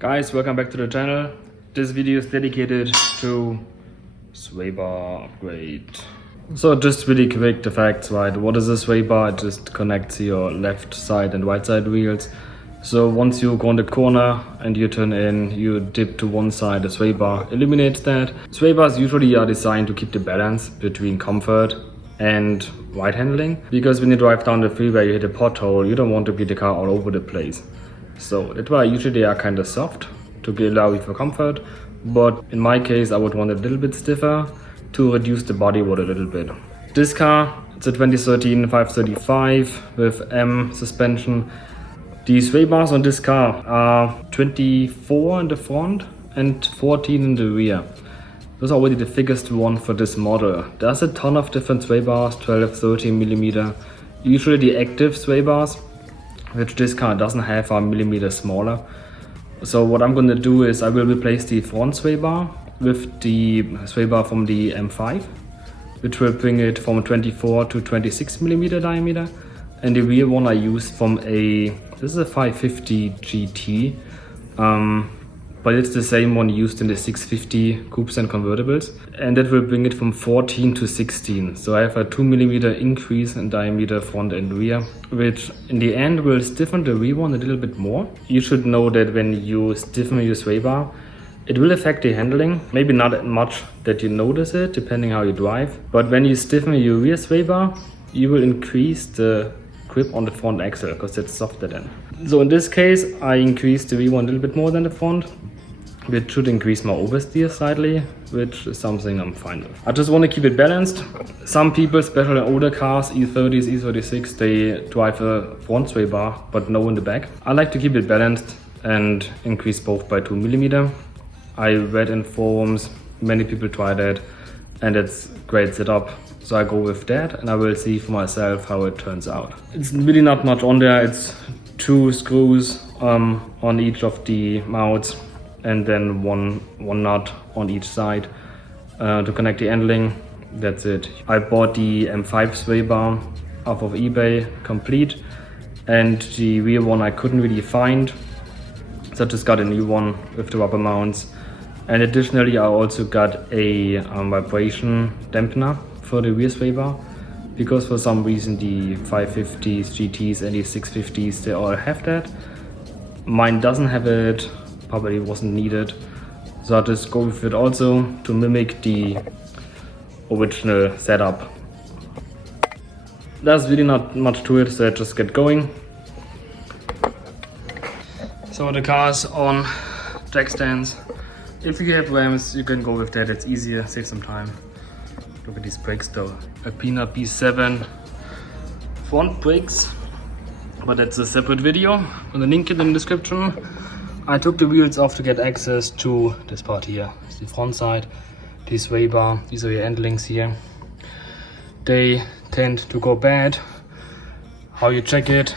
Guys, welcome back to the channel. This video is dedicated to sway bar upgrade. So just really quick, the facts, right? What is a sway bar? It just connects your left side and right side wheels. So once you go on the corner and you turn in, you dip to one side, the sway bar eliminates that. Sway bars usually are designed to keep the balance between comfort and right handling, because when you drive down the freeway, you hit a pothole, you don't want to get the car all over the place. So that's why usually they are kind of soft to allow you for comfort, but in my case I would want it a little bit stiffer to reduce the body weight a little bit. This car, it's a 2013 535 with M suspension. The sway bars on this car are 24 in the front and 14 in the rear. Those are already the thickest one for this model. There's a ton of different sway bars, 12, 13 millimeter. Usually the active sway bars, which this car doesn't have, are millimeter smaller. So what I'm going to do is I will replace the front sway bar with the sway bar from the M5, which will bring it from 24 to 26 millimeter diameter. And the rear one I used from this is a 550 GT, but it's the same one used in the 650 coupes and convertibles, and that will bring it from 14 to 16. So I have a 2 millimeter increase in diameter front and rear, which in the end will stiffen the rear one a little bit more. You should know that when you stiffen your sway bar, it will affect the handling, maybe not that much that you notice it, depending how you drive. But when you stiffen your rear sway bar, you will increase the grip on the front axle, because it's softer then. So in this case, I increased the rear one a little bit more than the front, which should increase my oversteer slightly, which is something I'm fine with. I just want to keep it balanced. Some people, especially in older cars, E30s, E36, they drive a front sway bar, but no in the back. I like to keep it balanced and increase both by 2 millimeter. I read in forums, many people try that, and it's great setup. So I go with that, and I will see for myself how it turns out. It's really not much on there. It's 2 screws on each of the mounts, and then one nut on each side to connect the handling. That's it. I bought the M5 sway bar off of eBay complete, and the rear one I couldn't really find, so I just got a new one with the rubber mounts. And additionally, I also got a vibration dampener for the rear sway bar, because for some reason the 550s, GTs and the 650s, they all have that. Mine doesn't have it, probably wasn't needed, so I'll just go with it also to mimic the original setup. There's really not much to it, so I just get going. So the car's on jack stands. If you have rams, you can go with that, it's easier, save some time. Look at these brakes though. Alpina B7 front brakes, but that's a separate video. I'm gonna link it in the description. I took the wheels off to get access to this part here. It's the front side, the sway bar. These are your end links here. They tend to go bad. How you check it?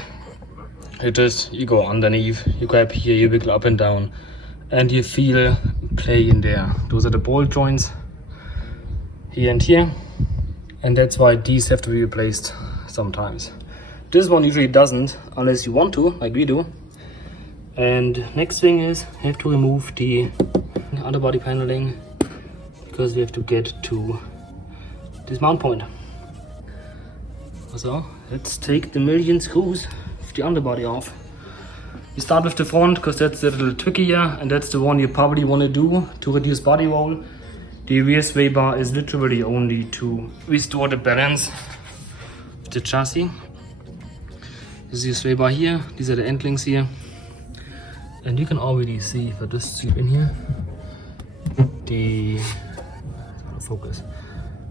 You go underneath, you grab here, you wiggle up and down, and you feel play in there. Those are the ball joints here and here, and that's why these have to be replaced sometimes. This one usually doesn't, unless you want to, like we do. And next thing is, I have to remove the underbody paneling, because we have to get to this mount point. So let's take the million screws of the underbody off. You start with the front, because that's a little trickier, and that's the one you probably want to do to reduce body roll. The rear sway bar is literally only to restore the balance of the chassis. This is your sway bar here, these are the end links here. And you can already see, if I just zoom in here, focus.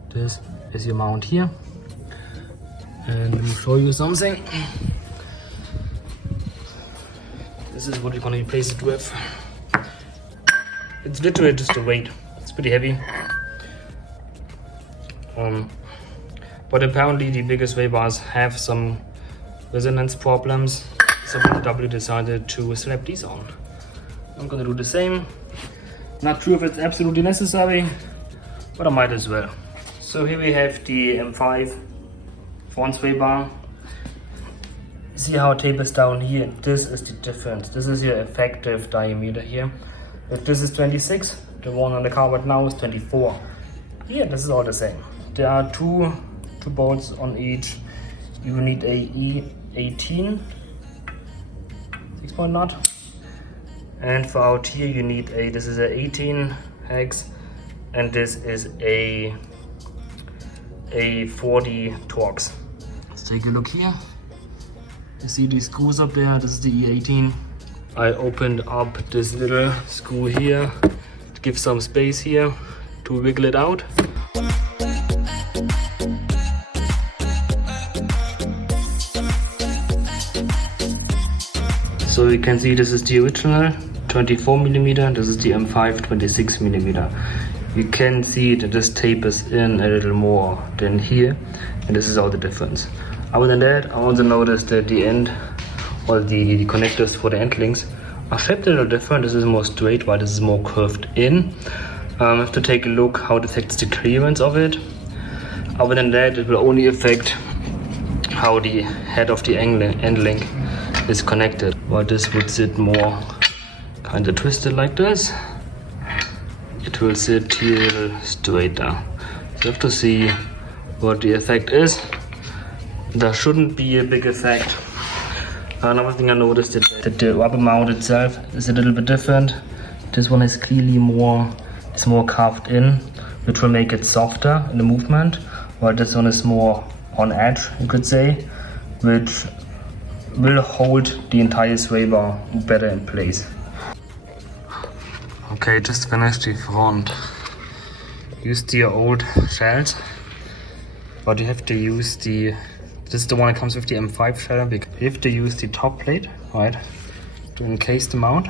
This is your mount here. And let me show you something. This is what you're gonna replace it with. It's literally just a weight. It's pretty heavy. But apparently the bigger sway bars have some resonance problems, so BMW decided to slap these on. I'm gonna do the same. Not sure if it's absolutely necessary, but I might as well. So here we have the M5 front sway bar. As see how it tapers down here. This is the difference. This is your effective diameter here. If this is 26, the one on the car right now is 24. Here, this is all the same. There are two bolts on each. You will need a E18 6-point nut, and for out here you need this is a 18 hex, and this is a 40 Torx. Let's take a look here. You see these screws up there. This is the E18. I opened up this little screw here to give some space here to wiggle it out. So you can see this is the original 24mm, this is the M5 26mm. You can see that this tapers in a little more than here, and this is all the difference. Other than that, I also noticed that the end, or the connectors for the end links, are shaped a little different. This is more straight, while this is more curved in. I have to take a look how it affects the clearance of it. Other than that, it will only affect how the head of the end link is connected. While this would sit more kind of twisted like this, it will sit here straight down. So you have to see what the effect is. There shouldn't be a big effect. Another thing I noticed is that the rubber mount itself is a little bit different. This one is clearly more carved in, which will make it softer in the movement, while this one is more on edge, you could say, which will hold the entire sway bar better in place. Okay, just finished the front. Use the old shells, but you have to use this is the one that comes with the M5 shell, because you have to use the top plate, right, to encase the mount.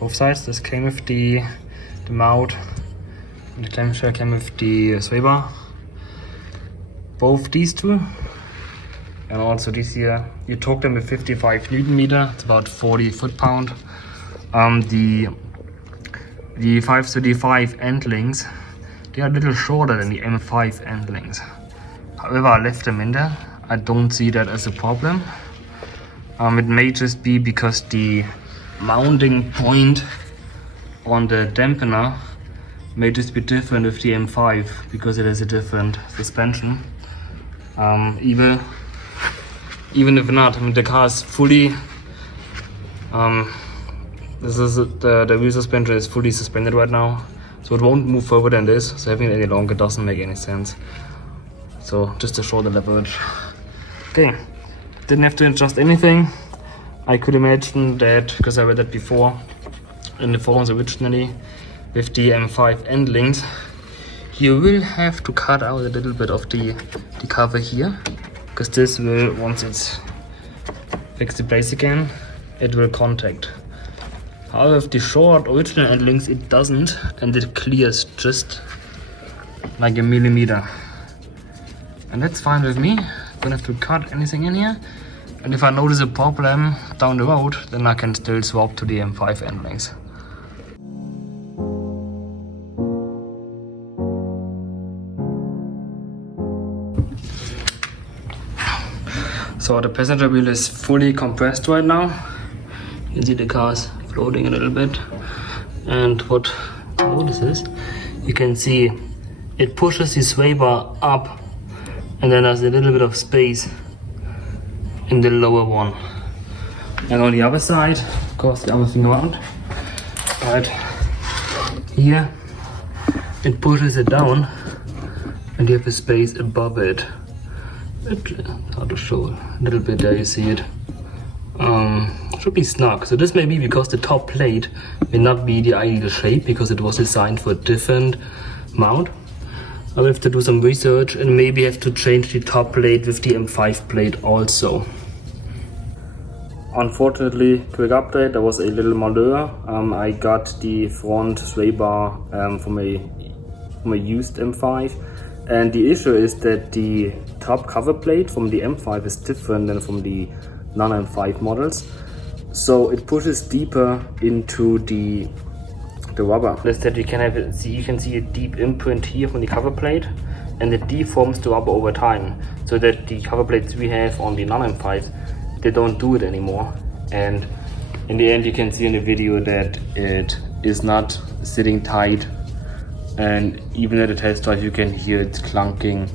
Both sides. This came with the mount, the clamp shell came with the sway bar. Both these two, and also this here, you torque them with 55 Newton meter. It's about 40 foot-pound. The 535 end links, they are a little shorter than the M5 end links. However, I left them in there. I don't see that as a problem. It may just be because the mounting point on the dampener may just be different with the M5 because it has a different suspension. Even if not, I mean, the car is fully the wheel suspension is fully suspended right now, so it won't move further than this. So having it any longer doesn't make any sense. So just to show the leverage. Okay, didn't have to adjust anything. I could imagine that, because I read that before in the forums originally, with the M5 end links, you will have to cut out a little bit of the cover here, because this will, once it's fixed in place again, it will contact. However, with the short original end links, it doesn't, and it clears just like a millimeter. And that's fine with me. Don't have to cut anything in here. And if I notice a problem down the road, then I can still swap to the M5 end links. So the passenger wheel is fully compressed right now. You can see the car's floating a little bit. And what I notice is, you can see it pushes the sway bar up, and then there's a little bit of space in the lower one. And on the other side, of course, the other thing around, right here, it pushes it down, and you have a space above it. Hard to show a little bit there, you see it. Should be snug. So this may be because the top plate may not be the ideal shape, because it was designed for a different mount. I will have to do some research and maybe have to change the top plate with the M5 plate also. Unfortunately, quick update, there was a little malheur. I got the front sway bar from a used M5, and the issue is that the top cover plate from the M5 is different than from the non-M5 models. So it pushes deeper into the rubber. Instead, you can see a deep imprint here from the cover plate, and it deforms the rubber over time, so that the cover plates we have on the non-M5s, they don't do it anymore. And in the end you can see in the video that it is not sitting tight, and even at a test drive you can hear it clunking,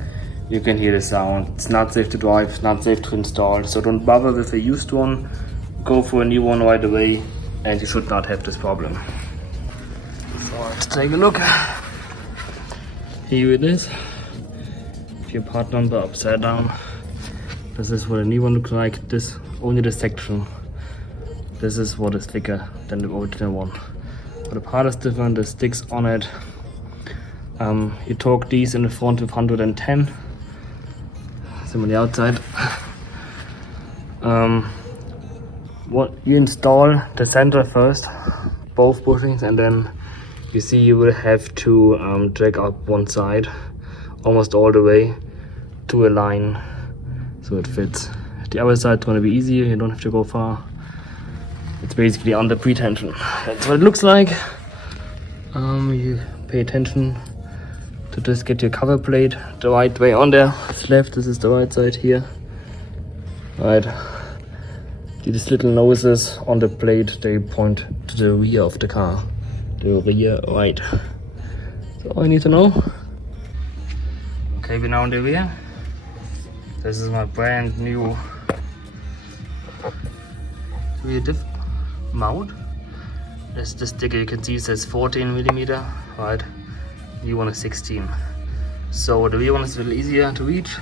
you can hear the sound. It's not safe to drive, it's not safe to install, so don't bother with a used one, go for a new one right away and you should not have this problem. So let's take a look. Here it is. If your part number upside down, this is what a new one looks like. This only the section. This is what is thicker than the original one. But the part is different, the sticks on it. You torque these in the front with 110. Same on the outside. What you install the center first, both bushings, and then you see you will have to drag up one side almost all the way to align so it fits. The other side is going to be easier, you don't have to go far. It's basically under pre-tension. That's what it looks like. You pay attention to just get your cover plate the right way on there. It's left, this is the right side here. Right. These little noses on the plate, they point to the rear of the car. The rear right. That's all I need to know. Okay, we're now in the rear. This is my brand new rear diff mount. That's the sticker, you can see it says 14mm, right? New one is 16. So the rear one is a little easier to reach.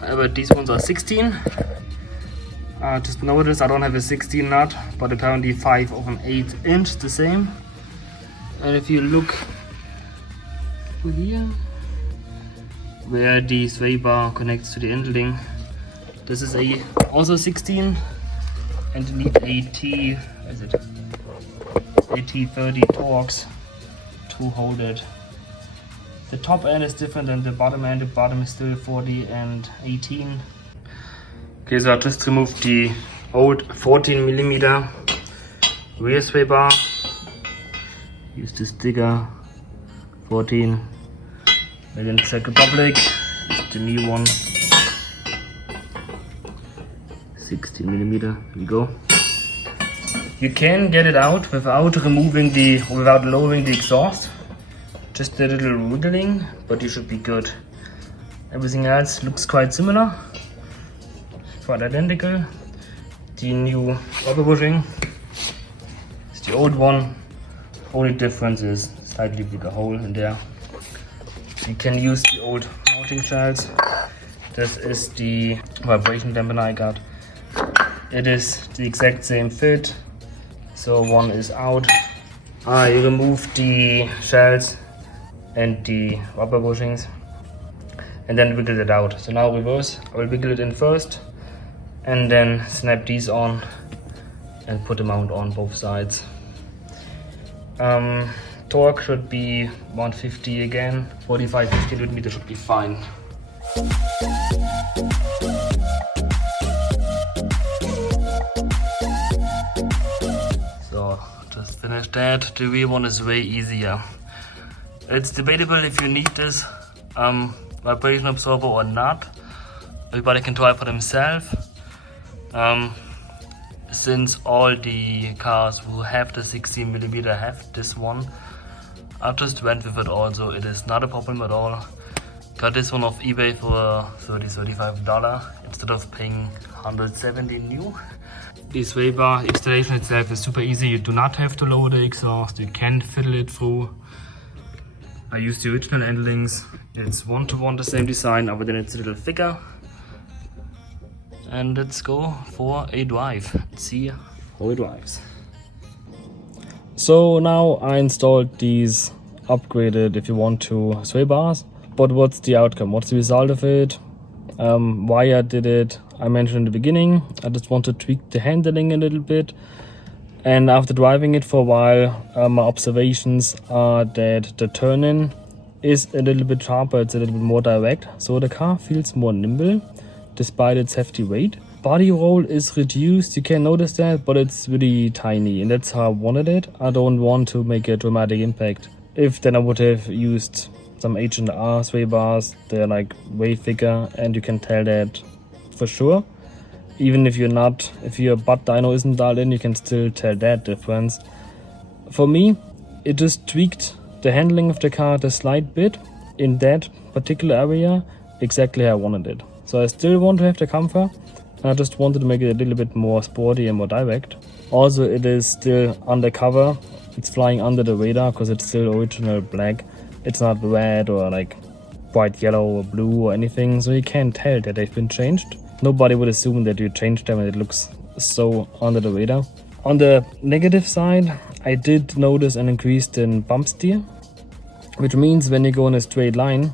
However, these ones are 16. Just notice I don't have a 16 nut, but apparently 5 of an 8 inch the same. And if you look here, where the sway bar connects to the endling, this is also 16, and you need a T30 Torx to hold it. The top end is different than the bottom end. The bottom is still 40 and 18. Okay, so I just removed the old 14mm rear sway bar. Use the sticker 14 made in Czech Republic. It's the new one. 16mm. Here we go. You can get it out without lowering the exhaust. Just a little wriggling, but you should be good. Everything else looks quite similar. Quite identical. The new rubber bushing is the old one. Only difference is slightly bigger hole in there. You can use the old mounting shells. This is the vibration dampener I got. It is the exact same fit. So one is out. I removed the shells and the rubber bushings and then wiggled it out. So now reverse. I will wiggle it in first and then snap these on and put the mount on both sides. Torque should be 150 again. 45-50 Newton should be fine. So just finished that. The rear one is way easier. It's debatable if you need this vibration absorber or not. Everybody can try for themselves. Since all the cars who have the 16mm have this one, I just went with it also. It is not a problem at all. Got this one off eBay for $30-35 instead of paying 170 new. The sway bar installation itself is super easy. You do not have to lower the exhaust. You can fiddle it through. I used the original endlings. It's one-to-one the same design, other than it's a little thicker. And let's go for a drive. Let's see how it drives. So now I installed these upgraded, if you want to, sway bars. But what's the outcome? What's the result of it? Why I did it? I mentioned in the beginning. I just want to tweak the handling a little bit. And after driving it for a while, my observations are that the turn-in is a little bit sharper. It's a little bit more direct. So the car feels more nimble despite its hefty weight. Body roll is reduced, you can notice that, but it's really tiny, and that's how I wanted it. I don't want to make a dramatic impact. If then I would have used some H&R sway bars, they're like way thicker, and you can tell that for sure. Even if your butt dyno isn't dialed in, you can still tell that difference. For me, it just tweaked the handling of the car a slight bit in that particular area, exactly how I wanted it. So I still want to have the comfort, and I just wanted to make it a little bit more sporty and more direct. Also, it is still undercover. It's flying under the radar because it's still original black. It's not red or like bright yellow or blue or anything, so you can't tell that they've been changed. Nobody would assume that you changed them and it looks so under the radar. On the negative side, I did notice an increase in bump steer, which means when you go in a straight line,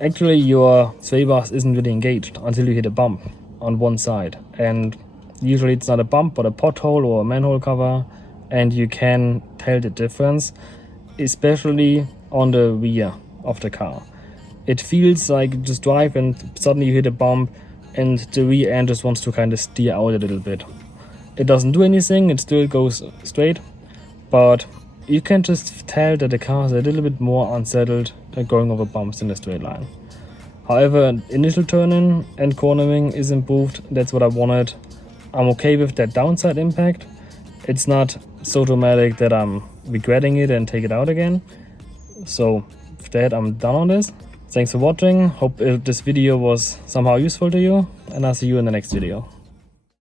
actually your sway bar isn't really engaged until you hit a bump on one side. And usually it's not a bump but a pothole or a manhole cover, and you can tell the difference, especially on the rear of the car. It feels like you just drive and suddenly you hit a bump and the rear end just wants to kind of steer out a little bit. It doesn't do anything, it still goes straight, but you can just tell that the car is a little bit more unsettled going over bumps in a straight line. However, initial turning and cornering is improved. That's what I wanted. I'm okay with that downside impact. It's not so dramatic that I'm regretting it and take it out again. So with that, I'm done on this. Thanks for watching. Hope this video was somehow useful to you, and I'll see you in the next video.